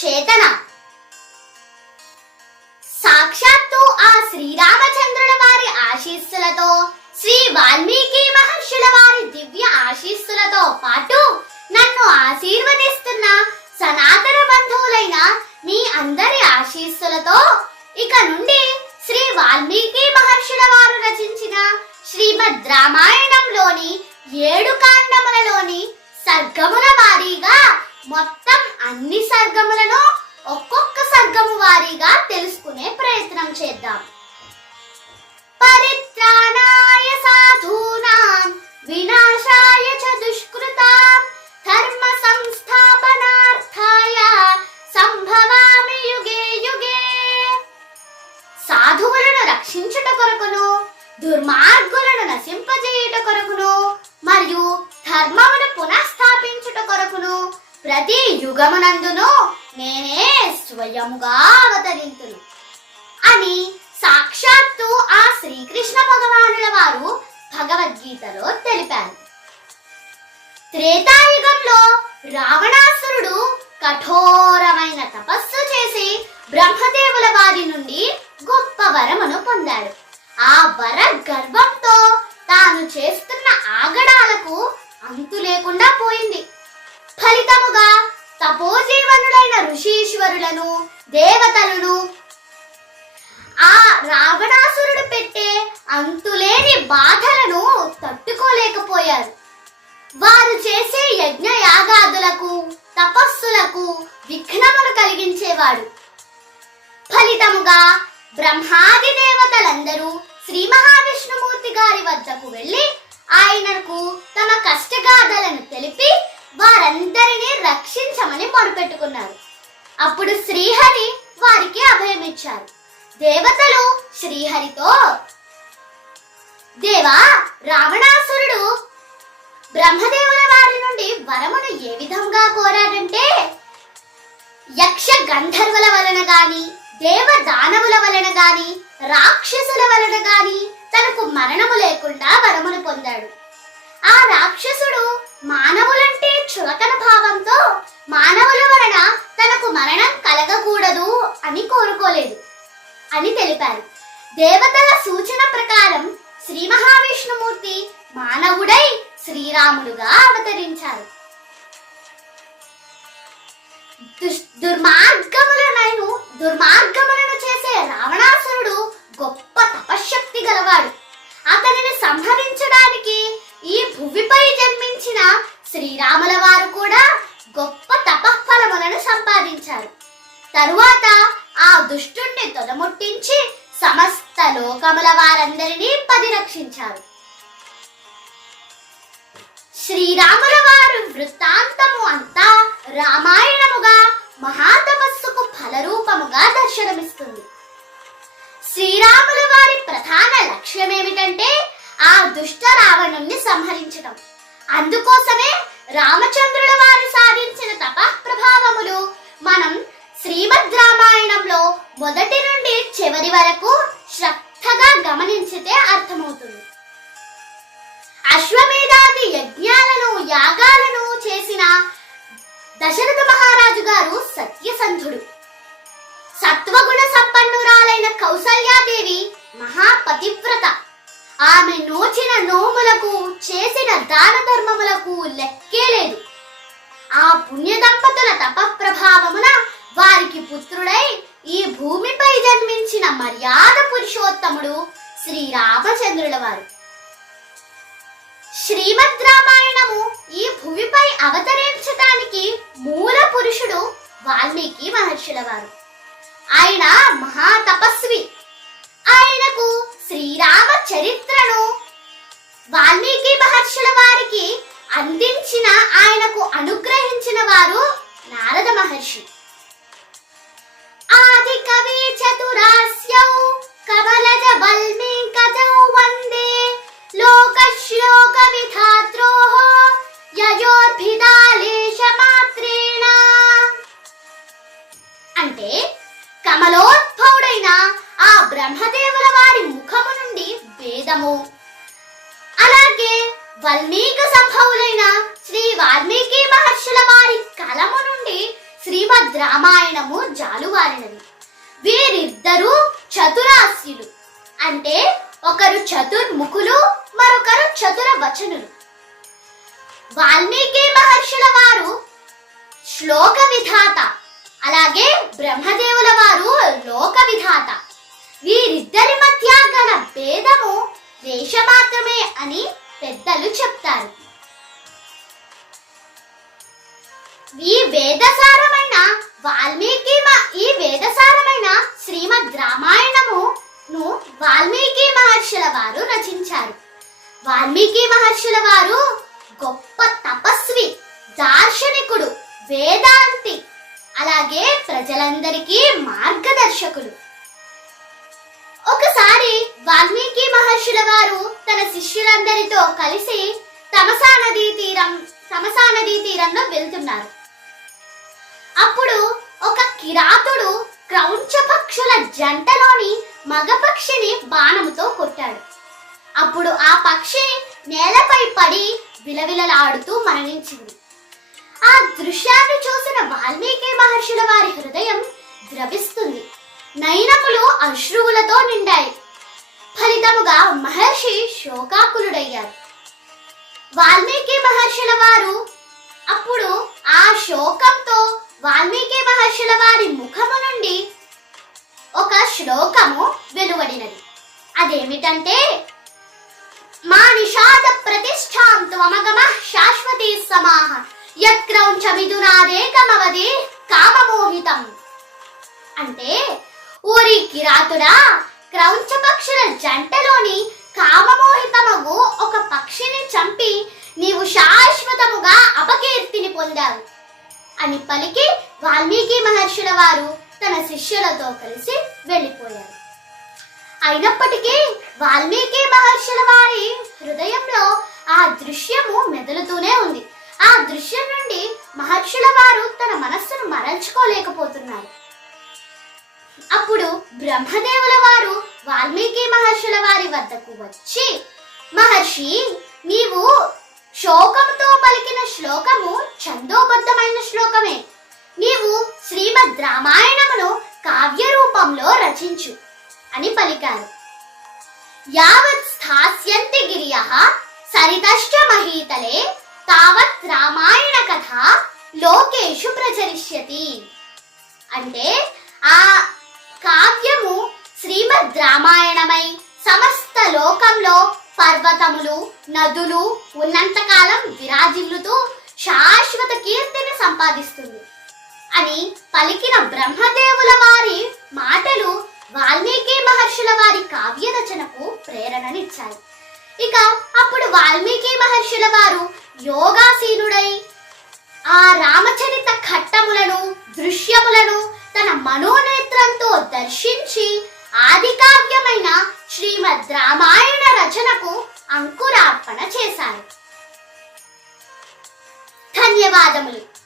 చేతన. సాక్షాత్తు ఆ శ్రీరామచంద్రుల వారి ఆశీస్సులతో, శ్రీ వాల్మీకి మహర్షుల వారి దివ్య ఆశీస్సులతో పాటు నన్ను ఆశీర్వదిస్తున్న సనాతన బంధువులైన మీ అందరి ఆశీస్సులతో ఇక నుండి శ్రీ వాల్మీకి మహర్షుల వారు రచించిన శ్రీమద్ రామాయణంలోని 7 కాండములలోని సర్గముల వారీగా మొత్తం అన్ని సర్గములను ఒక్కొక్క సర్గము వారీగా తెలుసుకునే ప్రయత్నం చేద్దాం. పరిత్రాణాయ సాధూనాం వినాశాయ చ దుష్కృతాం ధర్మ సంస్థాపనార్థాయ సంభవామి యుగే యుగే. సాధువులను రక్షించుట కొరకును, దుర్మార్గులను నశింపజేయుట కొరకును మరియు ధర్మమును పునఃస్థాపించుట కొరకును ప్రతి యుగమునందును నేనే స్వయముగా అవతరింతును అని సాక్షాత్తు ఆ శ్రీకృష్ణ భగవానుల వారు భగవద్గీతలో తెలిపారు. త్రేతాయుగంలో రావణాసురుడు కఠోరమైన తపస్సు చేసి బ్రహ్మదేవుల వారి నుండి గొప్ప వరమును పొందాడు. ఆ వర గర్వంతో తాను చేస్తున్న ఆగడాలకు అంతు లేకుండా పోయింది. ఫలితముగా తపోజీవనులైన ఋషీశ్వరులను, దేవతలను ఆ రావణాసురుడు పెట్టే అంతులేని బాధలను తట్టుకోలేకపోయారు. వారు చేసే యజ్ఞ యాగాదులకు, తపస్సులకు విఘ్నములు కలిగించేవాడు. ఫలితముగా బ్రహ్మాది దేవతలందరూ శ్రీ మహావిష్ణుమూర్తి గారి వద్దకు వెళ్లి ఆయనకు తమ కష్టగాథలను తెలిపి వారందరినీ రక్షించమని మొరపెట్టుకున్నారు. అప్పుడు శ్రీహరి వారికి అభయమిచ్చారు. దేవతలు శ్రీహరితో, దేవా, రావణాసురుడు బ్రహ్మదేవుల వారి నుండి వరమును ఏ విధంగా కోరాడంటే, యక్ష గంధర్వుల వలన గాని, దేవ దానవుల వలన గాని, రాక్షసుల వలన గాని తనకు మరణము లేకుండా వరమును పొందాడు. ఆ రాక్షసుడు మానవులంటే చులకన భావంతో మానవుల వలన తనకు మరణం కలగకూడదు అని కోరుకోలేదు అని తెలిపారు. దేవతల సూచన ప్రకారం శ్రీ మహావిష్ణుమూర్తి మానవుడై శ్రీరాముడుగా అవతరించారు. దుర్మార్గములను చేసే రావణాసురుడు గొప్ప తపశ్శక్తి గలవాడు. అతనిని సంహరించడానికి ఈ భువిపై జన్మించిన శ్రీరాముల వారు కూడా గొప్ప తపఫలములను సంపాదించారు. తరువాత ఆ దుష్టుణ్ణి తొదముట్టించి సమస్త లోకముల వారందరినీ పరిరక్షించారు. శ్రీరాముల వారు వృత్తాంతము అంతా రామాయణముగా మహాతపస్సుకు ఫలరూపముగా దర్శనమిస్తుంది. శ్రీరాముల వారి ప్రధాన లక్ష్యం ఏమిటంటే ఆ దుష్ట రావణుణ్ణి సంహరించడం. అందుకోసమే రామచంద్రుల వారు సాధించిన తపఃప్రభావములు మనం శ్రీమద్ రామాయణంలో మొదటి నుండి చివరి వరకు శ్రద్ధగా గమనించితే అర్థమవుతుంది. అశ్వమేధాది యజ్ఞాలను, యాగాలను చేసిన దశరథ మహారాజు గారు సత్యసంధుడు. సత్వగుణ సంపన్నురాలైన కౌసల్యాదేవి మహాపతివ్రత. ఆమె నోచిన నోములకు, చేసిన దాన ధర్మములకు లెక్కే లేదు. ఆ పుణ్య దంపతుల తపఃప్రభావమున వారికి పుత్రుడై ఈ భూమిపై జన్మించిన మర్యాద పురుషోత్తముడు శ్రీరామచంద్రుల వారు. శ్రీమద్ రామాయణము ఈ భూమిపై అవతరించడానికి మూల పురుషుడు వాల్మీకి మహర్షుల వారు. ఆయన మహాతపస్వి. ఆయనకు శ్రీరామ చరిత్రను వాల్మీకి మహర్షుల వారికి అందించిన, ఆయనకు అనుగ్రహించిన వారు నారద మహర్షి. ఆది కవి చతురాస్యౌ కమలజ వల్మీకజౌ వందే లోకశ్లోక విధాత్రోః యయోర్భిదాలేశ మాత్రేణ. అంటే కమలోద్భవుడైన ఆ బ్రహ్మదేవుల వారి ముఖము నుండి వేదము, అలాగే వల్మీక సంభవులైన శ్రీ వాల్మీకి మహర్షుల వారి కలము నుండి శ్రీమద్ రామాయణము జాలువారినది. వీరిద్దరూ చతురాస్యులు, అంటే ఒకరు చతుర్ముఖులు, మరొకరు చతుర వచనులు. వాల్మీకి మహర్షుల వారు శ్లోక విధాత, అలాగే బ్రహ్మదేవుల వారు లోక విధాత. వీరిద్దరి మధ్య గల భేదము రేష మాత్రమే అని పెద్దలు చెప్తారు. ఈ వేదసారమైన శ్రీమద్ రామాయణమును వాల్మీకి మహర్షుల వారు రచించారు. వాల్మీకి మహర్షుల వారు గొప్ప తపస్వి, దార్శనికుడు, వేదాంతి, అలాగే ప్రజలందరికీ మార్గదర్శకులు. ఒకసారి వాల్మీకి మహర్షుల వారు తన శిష్యులందరితో కలిసి తమసా నదీ తీరంలో వెళ్తున్నారు. అప్పుడు ఒక కిరాతుడు క్రౌంచ పక్షుల జంటలోని మగపక్షిని బాణముతో కొట్టాడు. అప్పుడు ఆ పక్షి నేలపై పడి విలవిలలాడుతూ మరణించింది. ఆ దృశ్యాన్ని చూసిన వాల్మీకి మహర్షుల వారి హృదయం ద్రవిస్తుంది. నయనములు అశ్రువులతో నిండాయి. ఫలితముగా మహర్షి శోకాకులుడయ్యారు. వాల్మీకి మహర్షుల వారు అప్పుడు ఆ శోకంతో వాల్మీకి మహర్షుల వారి ముఖము నుండి ఒక శ్లోకము వెలువడినది. అదేమిటంటే, మా నిషాద ప్రతిష్టాం త్వమగమః శాశ్వతీ సమాః యత్క్రౌంచ మిథునాదేకమవదే కామమోహితం. అంటే, ఓరి కిరాతుడా, క్రౌంచ పక్షుల జంటలోని కామమోహితమగు ఒక పక్షిని చంపి నీవు శాశ్వతముగా అపకీర్తిని పొందావు అని పలికి వాల్మీకి మహర్షుల వారు తన శిష్యులతో కలిసి వెళ్ళిపోయారు. అయినప్పటికీ వాల్మీకి మహర్షుల వారి హృదయంలో ఆ దృశ్యము మెదులుతూనే ఉంది. ఆ దృశ్యం నుండి మహర్షుల వారు తన మనస్సును మరల్చుకోలేకపోతున్నారు. అప్పుడు బ్రహ్మదేవుల వారు వాల్మీకి మహర్షుల వారి వద్దకు వచ్చి, మహర్షి, నీవు శోకంతో పలికిన శ్లోకము ఛందోబద్ధమైన శ్లోకమే. నీవు శ్రీమద్ రామాయణమును కావ్య రూపంలో రచించు అని పలికారు. యావత్ స్థాస్యంతి గిరియః సరితశ్చ మహీతలే తావత్ రామాయణ కథ లోకేషు ప్రచరిష్యతి. అంటే ఆ కావ్యము శ్రీమద్ రామాయణమై సమస్త లోకంలో పర్వతములు, నదులు ఉన్నంతకాలం విరాజిల్లుతూ శాశ్వత కీర్తిని సంపాదిస్తుంది అని పలికిన బ్రహ్మదేవుల వారి మాటలు వాల్మీకి మహర్షుల వారి కావ్య రచనకు ప్రేరణనిచ్చాయి. ఇక అప్పుడు వాల్మీకి మహర్షుల వారు యోగాసీనుడై ఆ రామచరిత ఘట్టములను, దృశ్యములను తన మనోనేత్రంతో దర్శించి ఆది కావ్యమైన శ్రీమద్ రామాయణ రచనకు అంకురార్పణ చేశారు. ధన్యవాదములు.